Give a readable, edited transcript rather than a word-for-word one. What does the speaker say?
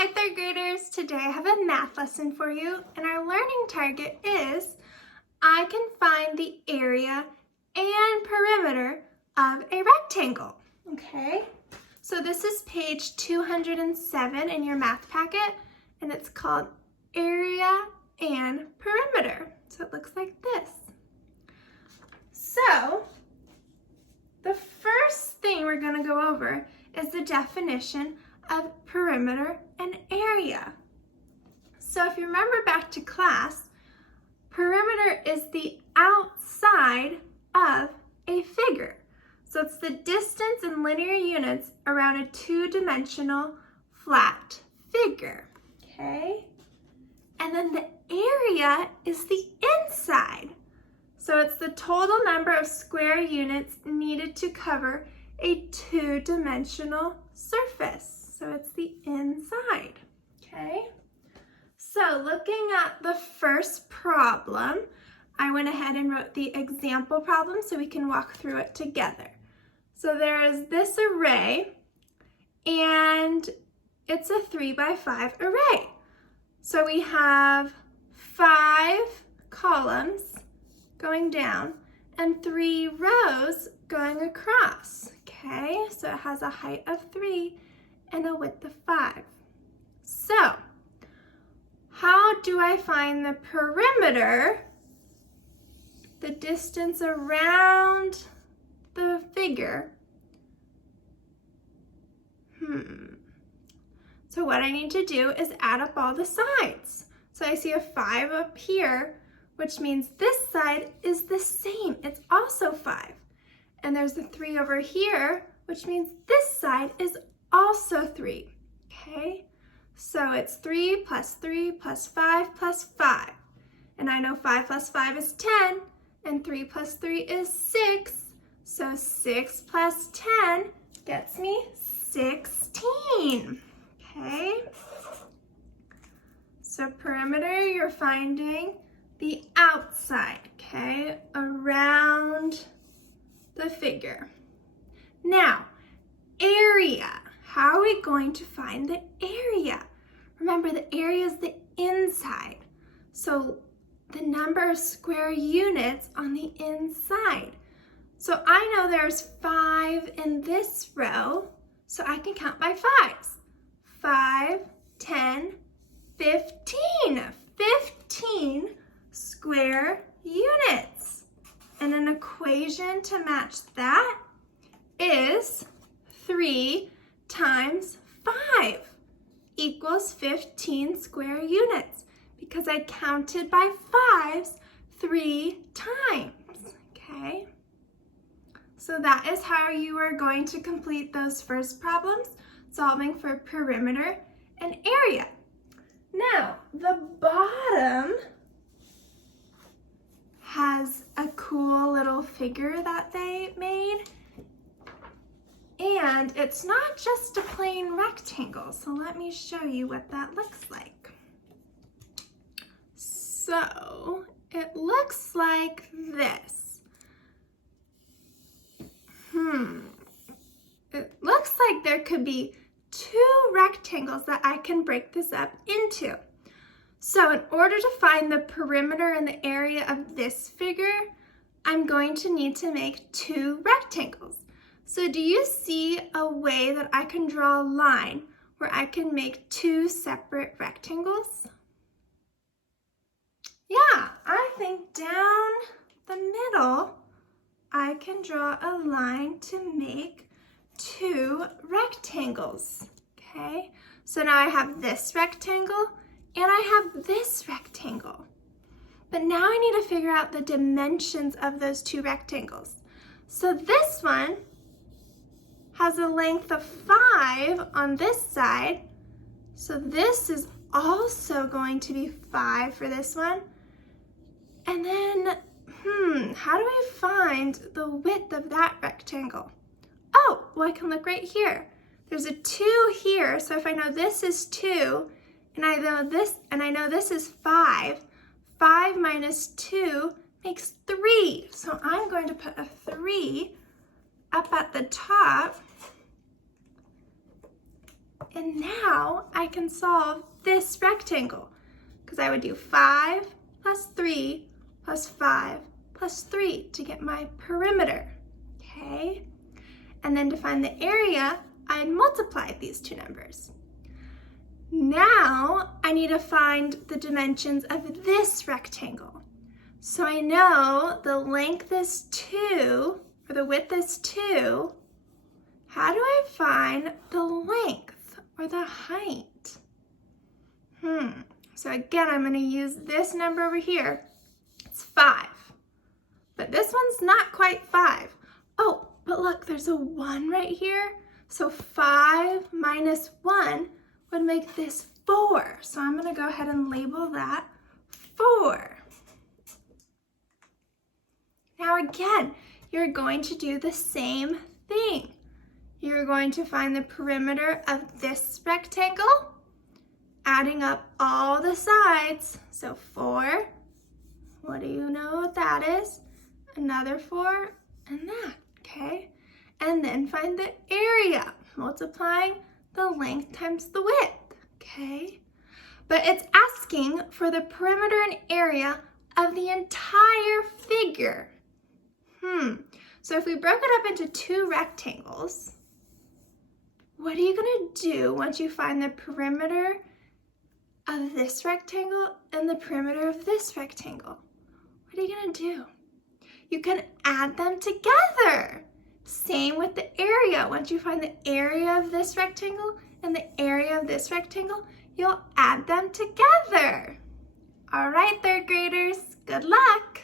Hi third graders, today I have a math lesson for you and our learning target is I can find the area and perimeter of a rectangle. Okay, so this is page 207 in your math packet and it's called area and perimeter. So it looks like this. So the first thing we're going to go over is the definition of perimeter and area. So if you remember back to class, perimeter is the outside of a figure. So it's the distance in linear units around a two-dimensional flat figure. Okay? And then the area is the inside. So it's the total number of square units needed to cover a two-dimensional surface. So it's the inside, okay? So looking at the first problem, I went ahead and wrote the example problem so we can walk through it together. So there is this array, and it's a 3x5 array. So we have 5 columns going down and 3 rows going across, okay? So it has a height of 3 and a width of 5. So, how do I find the perimeter, the distance around the figure? So what I need to do is add up all the sides. So I see a 5 up here, which means this side is the same. It's also 5. And there's a 3 over here, which means this side is also 3, okay? So it's 3 plus 3 plus 5 plus 5. And I know 5 plus 5 is 10, and 3 plus 3 is 6. So 6 plus 10 gets me 16, okay? So perimeter, you're finding the outside, okay, around the figure. Now, area. How are we going to find the area? Remember, the area is the inside. So the number of square units on the inside. So I know there's 5 in this row, so I can count my 5s. 5, 10, 15. 15 square units. And an equation to match that is 3 times 5 equals 15 square units because I counted by 5s 3 times, okay? So that is how you are going to complete those first problems, solving for perimeter and area. Now, the bottom has a cool little figure that they made. And it's not just a plain rectangle, so let me show you what that looks like. So it looks like this. It looks like there could be 2 rectangles that I can break this up into. So in order to find the perimeter and the area of this figure, I'm going to need to make 2 rectangles. So do you see a way that I can draw a line where I can make 2 separate rectangles? Yeah, I think down the middle, I can draw a line to make 2 rectangles, okay? So now I have this rectangle and I have this rectangle. But now I need to figure out the dimensions of those 2 rectangles. So this one has a length of 5 on this side. So this is also going to be 5 for this one. And then, how do we find the width of that rectangle? Oh, well, I can look right here. There's a 2 here. So if I know this is 2, and I know this is 5, 5 minus 2 makes 3. So I'm going to put a 3 up at the top And now I can solve this rectangle because I would do 5 plus 3 plus 5 plus 3 to get my perimeter, okay? And then to find the area, I'd multiply these two numbers. Now I need to find the dimensions of this rectangle. So I know the length is 2, or the width is 2. How do I find the length or the height? So again, I'm going to use this number over here. It's 5. But this one's not quite 5. Oh, but look, there's a 1 right here. So 5 minus 1 would make this 4. So I'm going to go ahead and label that 4. Now again, you're going to do the same thing. You're going to find the perimeter of this rectangle, adding up all the sides. So 4, what do you know what that is? Another 4, and that, okay? And then find the area, multiplying the length times the width, okay? But it's asking for the perimeter and area of the entire figure. So if we broke it up into 2 rectangles, what are you gonna do once you find the perimeter of this rectangle and the perimeter of this rectangle? What are you gonna do? You can add them together. Same with the area. Once you find the area of this rectangle and the area of this rectangle, you'll add them together. All right, third graders, good luck.